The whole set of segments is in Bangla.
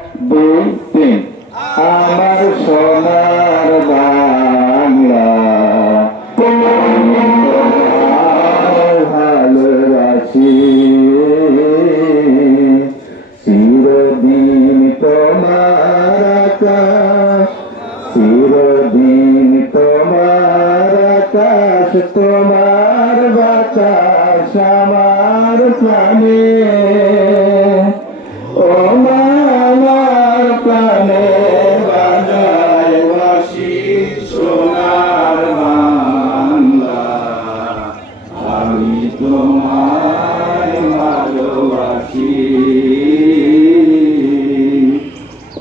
দুই তিন। আমার সোনার বাংলা তোমার ভালোবাসি, চিরদিন তোমার আকাশ, চিরদিন তোমার আকাশ, তোমার বাতাস আমার প্রাণে। ও মা আমার প্রাণে বাজায় বাঁশি সোনার বাংলা, আমি তোমায় ভালোবাসি।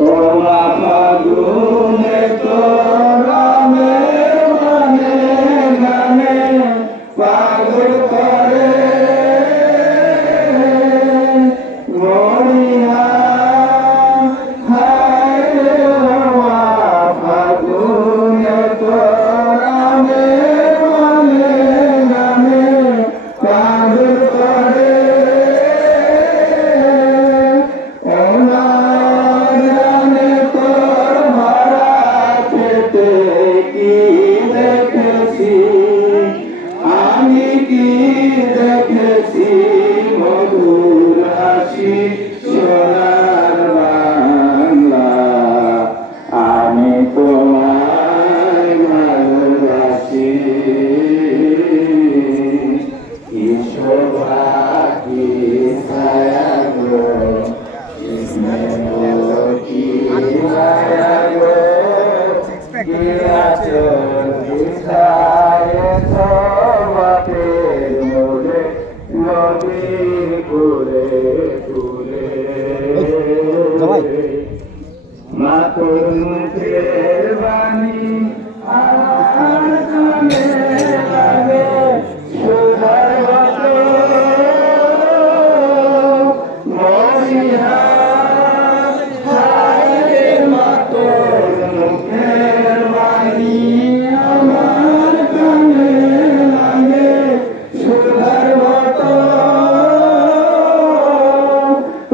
ও মা ফাগুনে তোরামে গানে গানে পাগল করে মরিয়া, ফাগুনে তোরামে গানে গানে পাগল করে। ওনার গানে তোর ভরা খেতে কি দেখেছি, আমি কি দেখেছি মধুর হাসি সোনার বাংলা, আমি তোমায় ভালোবাসি। কি শোভা কি ছায়া গো, কি স্নেহ কি মায়া গো, কি আঁচল বিছায়েছ বাপের মোড়ে নদীর কূলে কূলে। মাতর মুখের বাণী আমার কানে লাগে সুধার মতো, মরিয়া হায় মাতর মুখের বাণী আমার কানে লাগে সুধার মতো।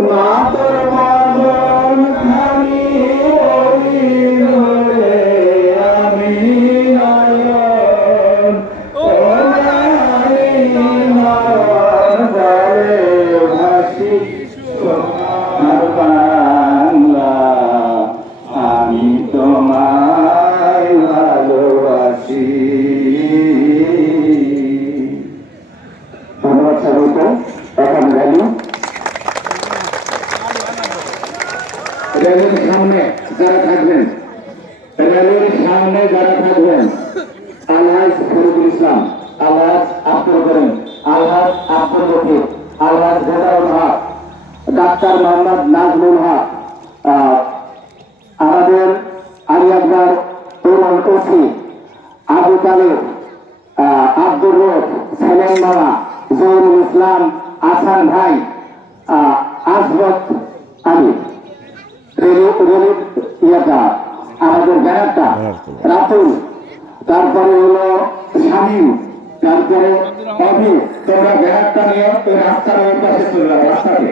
মাতর মদন খানি মলিন হলে আমি নয়ন, ও নারী নয়ন জলে ভাসি সোনার বাংলা, আমি তোমায় ভালোবাসি। ধন্যবাদ স্বাগত। এখন র্যালি, র্যালির সামনে যারা থাকবেন, র্যালির সামনে যারা থাকবেন, আলহাজ ফরিদুল ইসলাম, আলহাজ আব্দুল করিম, আলহাজ আব্দুল লতিফ, আলহাজ রেজাউল হক, ডাক্তার মোহাম্মদ নাজমুল হক, আমাদের আলিয়াকবর ইমাম ওসি, আবু তালেব, আব্দুর রব, সেলিম মামা, জহুরুল ইসলাম, আসান ভাই, আসবত আলী, আমাদের ব্যানারটা রাতুল, তারপরে হলো শামীম, তারপরে অভি। তোমরা ব্যানারটা নিয়ে ওই রাস্তার ওই পাশে চলে যাও, রাস্তাতে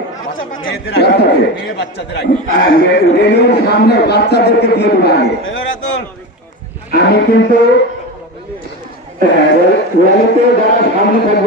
রেডিওর সামনে বাচ্চাদেরকে দিয়ে দেবো আগে। আমি কিন্তু র্যালিতে যারা সামনে থাকবে